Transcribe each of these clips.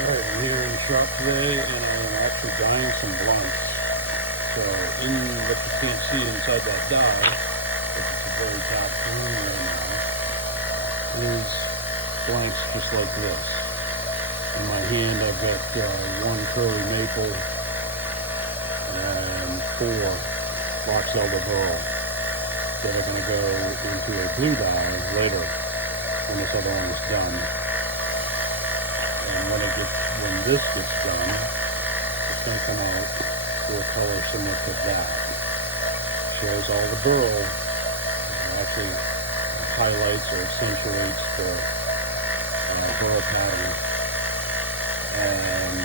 Alright, I'm here in the shop today and I'm actually dyeing some blanks. So in what you can't see inside that dye, because it's a very dark green right now, is blanks just like this. In my hand I've got one curly maple and 4 Box Elder Burl that are going to go into a blue dye later when this other one is done. And when this gets done, it's going to come out to a color similar to that. Shows all the burl, actually highlights or accentuates the burl pattern. And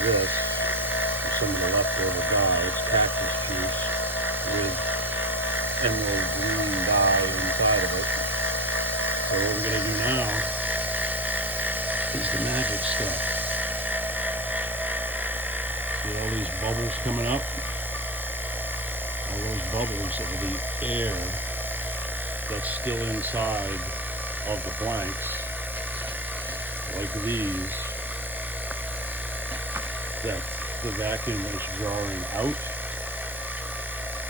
this is some of the leftover dye. It's Cactus Juice with emerald green dye inside of it. So what we're going to do now is the magic stuff. See all these bubbles coming up? All those bubbles are the air that's still inside of the blanks, like these, that the vacuum is drawing out,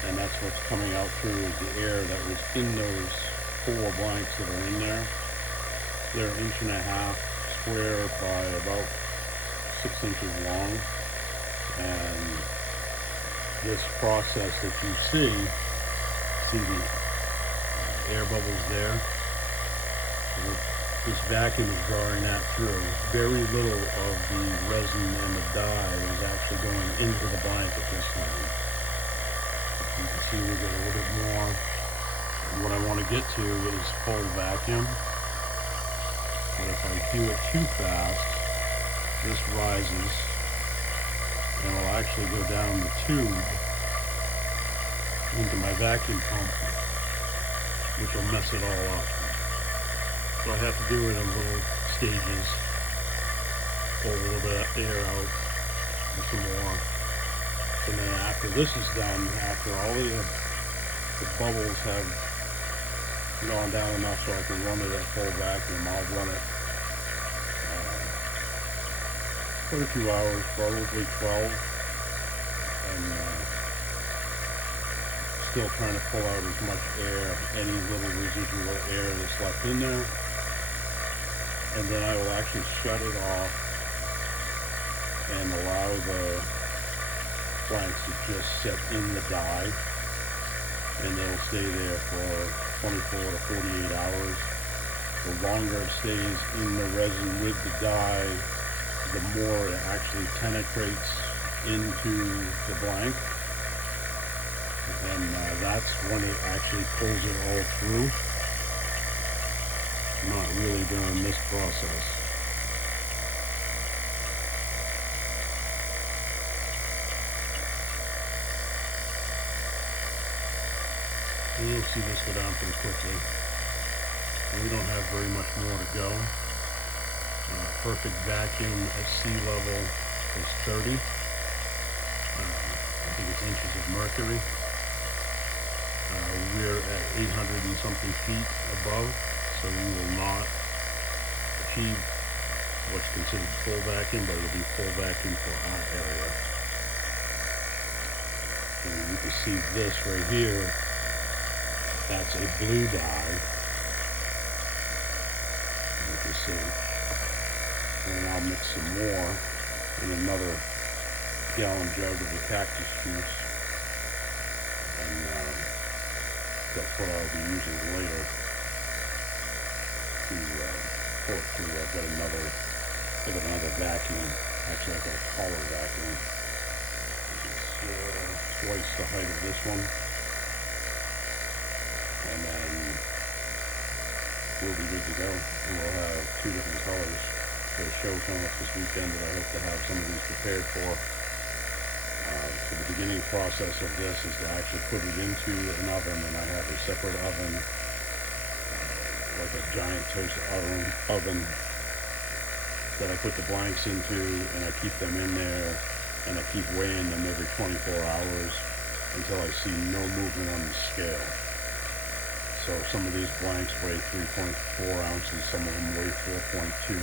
and that's what's coming out through the air that was in those 4 blanks that are in there. They're 1.5 inches square by about 6 inches long, and this process that you see the air bubbles there, this vacuum is drawing that through. Very little of the resin and the dye is actually going into the blanket this time. You can see we get a little bit more. And what I want to get to is full vacuum. But if I do it too fast, this rises and will actually go down the tube into my vacuum pump, which will mess it all up. So I have to do it in little stages, pull a little bit of air out and some more. And then after this is done, after all the bubbles have gone down enough so I can run it at full vacuum, I'll run it for a few hours, probably 12, and still trying to pull out as much air, any little residual air that's left in there. And then I will actually shut it off and allow the blanks to just set in the dye, and they'll stay there for 24 to 48 hours. The longer it stays in the resin with the dye, the more it actually penetrates into the blank, and that's when it actually pulls it all through. Not really during this process. And you'll see this go down pretty quickly. We don't have very much more to go. Perfect vacuum at sea level is 30. I think it's inches of mercury. We're at 800 and something feet above, so we will not achieve what's considered full vacuum, but it'll be full vacuum for our area. And you can see this right here, that's a blue dye. You can see. And I'll mix some more in another gallon jug of the Cactus Juice, and that's what I'll be using later to pour it through. I've got another vacuum. Actually, I've got a collar vacuum. It's twice the height of this one, and then we'll be good to go. And we'll have 2 different colors. For the show coming up this weekend that I hope to have some of these prepared for. So the beginning process of this is to actually put it into an oven, and I have a separate oven, like a giant toast oven that I put the blanks into, and I keep them in there, and I keep weighing them every 24 hours until I see no movement on the scale. So some of these blanks weigh 3.4 ounces, some of them weigh 4.2.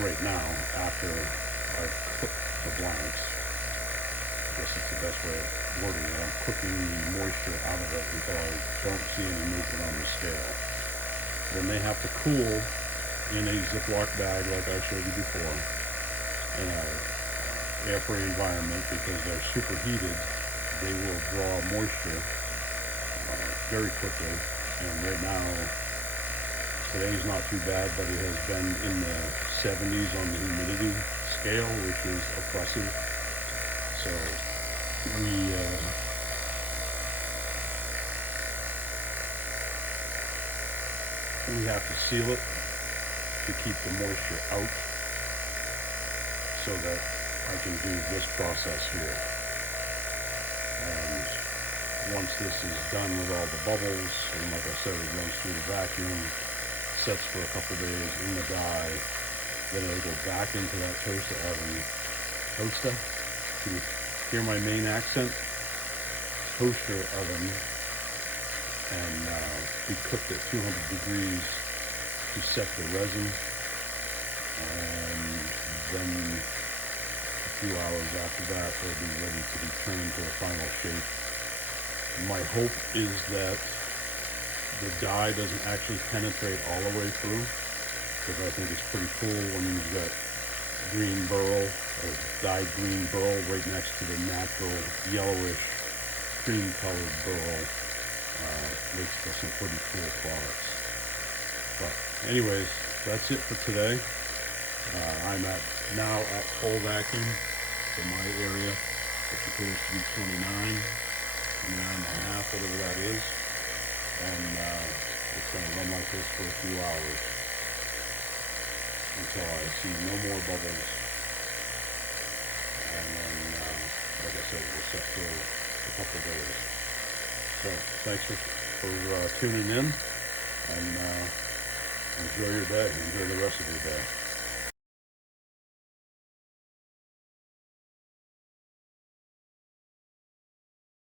right now after I've cooked the blanks. I guess it's the best way of wording it. I'm cooking the moisture out of it until I don't see any movement on the scale. Then they have to cool in a Ziploc bag like I showed you before in a air-free environment, because they're superheated. They will draw moisture very quickly, and right now today's not too bad, but it has been in the 70s on the humidity scale, which is oppressive. So we have to seal it to keep the moisture out so that I can do this process here. And once this is done with all the bubbles, and like I said, it runs through the vacuum, sets for a couple days in the die, then it'll go back into that toaster oven. Toaster? Can you hear my main accent? Toaster oven. And be cooked at 200 degrees to set the resin. And then a few hours after that, it'll be ready to be turned to the final shape. My hope is that the dye doesn't actually penetrate all the way through, because I think it's pretty cool when you've got green burl or dyed green burl right next to the natural yellowish cream colored burl. Makes for some pretty cool products. But anyways, that's it for today. I'm now at full vacuum for my area. It's supposed to be 29 and a half, whatever that is. And it's going to run like this for a few hours until I see no more bubbles. And then, like I said, we'll set for a couple of days. So thanks for tuning in, and enjoy your day. Enjoy the rest of your day.